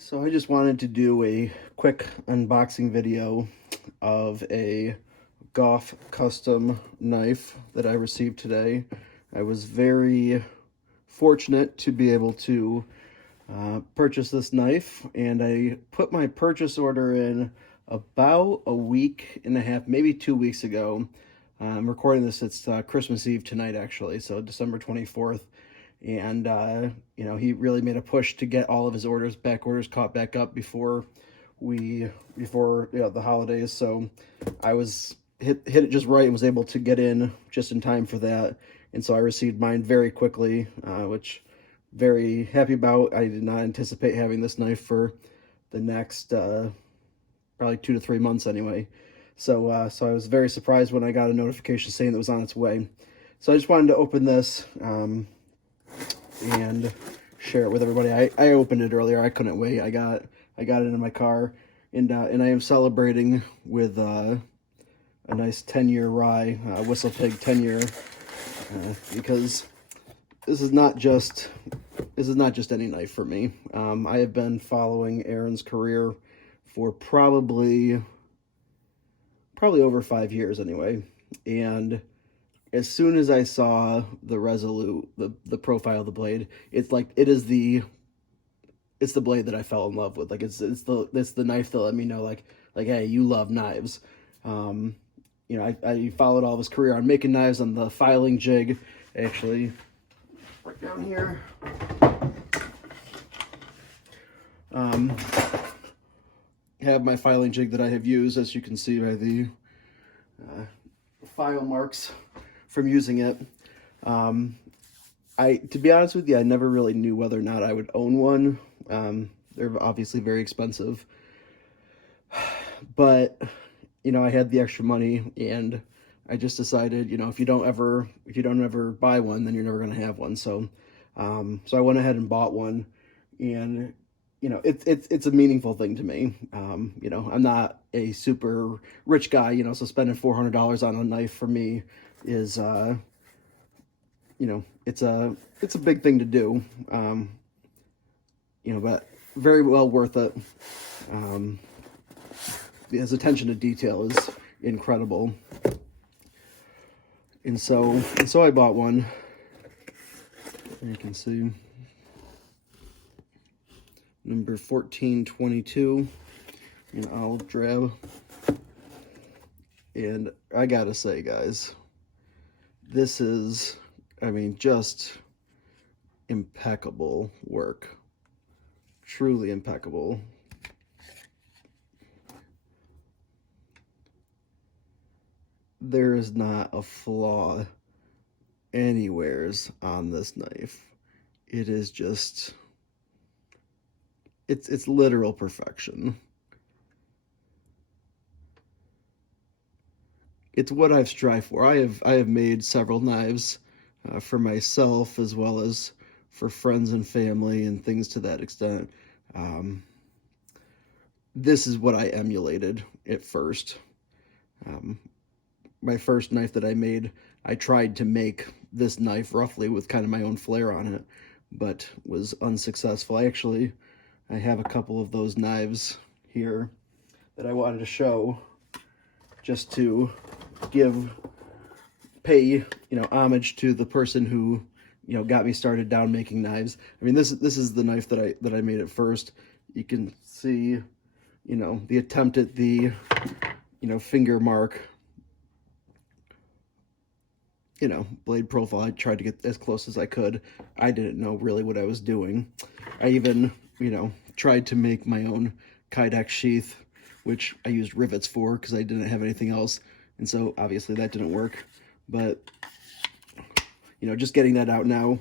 So I just wanted to do a quick unboxing video of a Gough custom knife that I received today. I was very fortunate to be able to purchase this knife, and I put my purchase order in about a week and a half, maybe 2 weeks ago. I'm recording this, it's Christmas Eve tonight actually, so December 24th. And he really made a push to get all of his back orders caught back up before the holidays. So I was hit it just right and was able to get in just in time for that. And so I received mine very quickly, which very happy about. I did not anticipate having this knife for the next probably 2 to 3 months anyway. So so I was very surprised when I got a notification saying it was on its way. So I just wanted to open this and share it with everybody. I opened it earlier. I couldn't wait. I got it in my car, and I am celebrating with a nice 10-year rye, Whistle Pig 10-year, because this is not just any knife for me. I have been following Aaron's career for probably over 5 years anyway, and as soon as I saw the Resolute, the profile of the blade, it's like it's the blade that I fell in love with. Like it's the knife that let me know like hey, you love knives. I followed all of his career on making knives on the filing jig. Actually, right down here. Have my filing jig that I have used, as you can see by the file marks from using it. To be honest with you, I never really knew whether or not I would own one. They're obviously very expensive, but I had the extra money, and I just decided, if you don't ever buy one, then you're never going to have one. So so I went ahead and bought one, and it's a meaningful thing to me. I'm not a super rich guy, so spending $400 on a knife for me is it's a big thing to do, but very well worth it. His attention to detail is incredible, and so I bought one. You can see number 1422 in olive drab, and I gotta say, guys, this is, just impeccable work. Truly impeccable. There is not a flaw anywheres on this knife. It is just, it's literal perfection. It's what I've strived for. I have made several knives for myself, as well as for friends and family and things to that extent. This is what I emulated at first. My first knife that I made, I tried to make this knife roughly with kind of my own flair on it, but was unsuccessful. I have a couple of those knives here that I wanted to show, just to pay homage to the person who got me started down making knives. This is the knife that I made at first. You can see the attempt at the finger mark, blade profile. I tried to get as close as I could. I didn't know really what I was doing. I even tried to make my own Kydex sheath, which I used rivets for because I didn't have anything else, and so obviously that didn't work. But just getting that out now,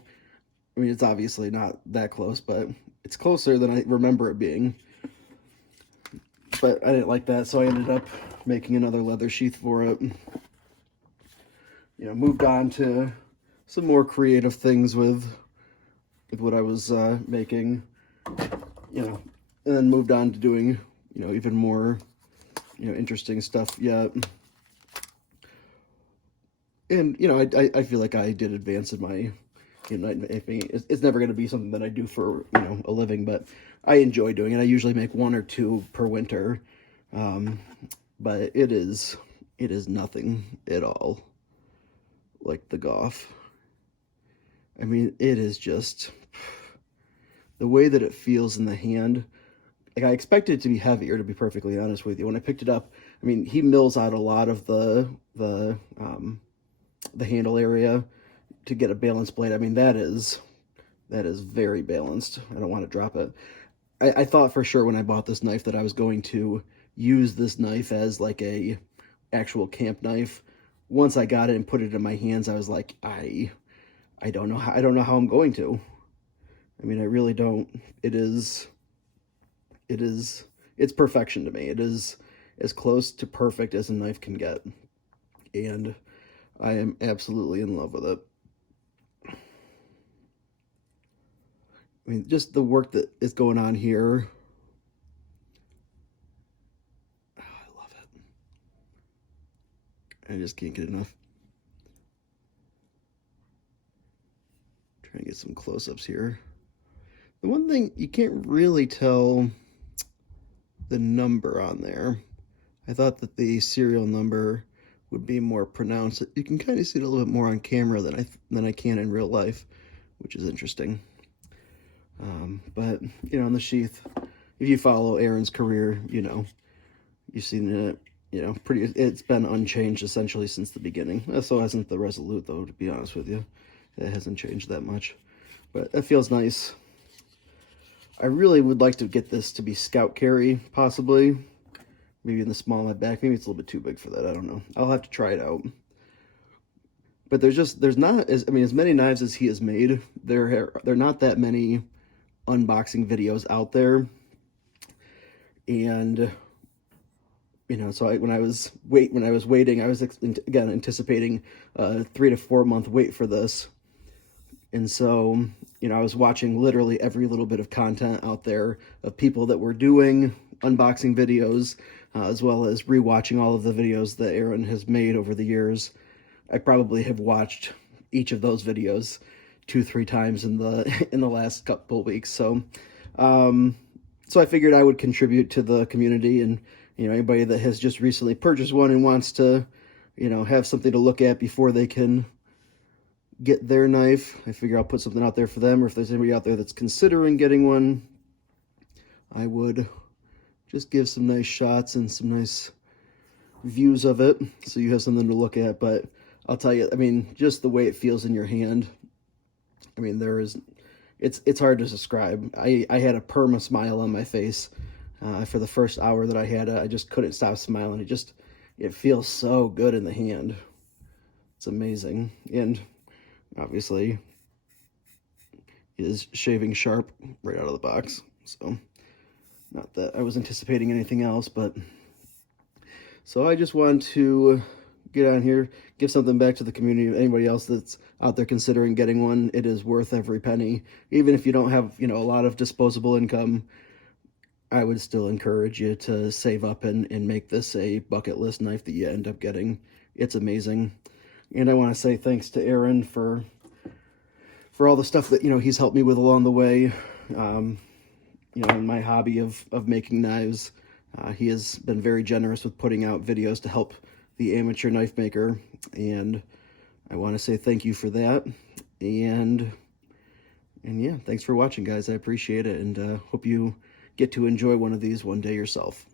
it's obviously not that close, but it's closer than I remember it being. But I didn't like that, so I ended up making another leather sheath for it. Moved on to some more creative things with what I was making, and then moved on to doing even more interesting stuff yet. And I feel like I did advance in my you know, I think it's never going to be something that I do for, you know, a living, but I enjoy doing it. I usually make 1 or 2 per winter, but it is nothing at all like the Gough. I mean, it is just the way that it feels in the hand. Like, I expected it to be heavier, to be perfectly honest with you. When I picked it up, I mean, he mills out a lot of the handle area to get a balanced blade. I mean, that is very balanced. I don't want to drop it. I thought for sure when I bought this knife that I was going to use this knife as like a actual camp knife. Once I got it and put it in my hands, I was like, I don't know how I'm going to. I mean, I really don't. It's perfection to me. It is as close to perfect as a knife can get. And I am absolutely in love with it. I mean, just the work that is going on here. Oh, I love it. I just can't get enough. Trying to get some close-ups here. The one thing, you can't really tell the number on there. I thought that the serial number would be more pronounced. You can kind of see it a little bit more on camera than I can in real life, which is interesting. But, you know, on the sheath, if you follow Aaron's career, you know, you've seen it, you know, it's been unchanged essentially since the beginning. So hasn't the Resolute, though, to be honest with you. It hasn't changed that much. But it feels nice. I really would like to get this to be scout carry, possibly. Maybe in the small of my back. Maybe it's a little bit too big for that. I don't know. I'll have to try it out. But there's not as many knives as he has made. There are not that many unboxing videos out there. And, you know, so when I was waiting, I was again anticipating a 3 to 4 month wait for this. And so, you know, I was watching literally every little bit of content out there of people that were doing unboxing videos, as well as rewatching all of the videos that Aaron has made over the years. I probably have watched each of those videos 2-3 times in the last couple of weeks. So, so I figured I would contribute to the community, and, you know, anybody that has just recently purchased one and wants to, you know, have something to look at before they can get their knife, I figure I'll put something out there for them. Or if there's anybody out there that's considering getting one, I would just give some nice shots and some nice views of it so you have something to look at. But I'll tell you, I mean, just the way it feels in your hand, I mean, it's hard to describe. I had a perma smile on my face for the first hour that I had it. I just couldn't stop smiling. It feels so good in the hand. It's amazing. And obviously is shaving sharp right out of the box. So not that I was anticipating anything else, but so I just want to get on here, give something back to the community. Anybody else that's out there considering getting one, it is worth every penny. Even if you don't have, you know, a lot of disposable income, I would still encourage you to save up and make this a bucket list knife that you end up getting. It's amazing. And I want to say thanks to Aaron for all the stuff that, you know, he's helped me with along the way, you know, in my hobby of making knives. He has been very generous with putting out videos to help the amateur knife maker, and I want to say thank you for that. And yeah, thanks for watching, guys. I appreciate it, and hope you get to enjoy one of these one day yourself.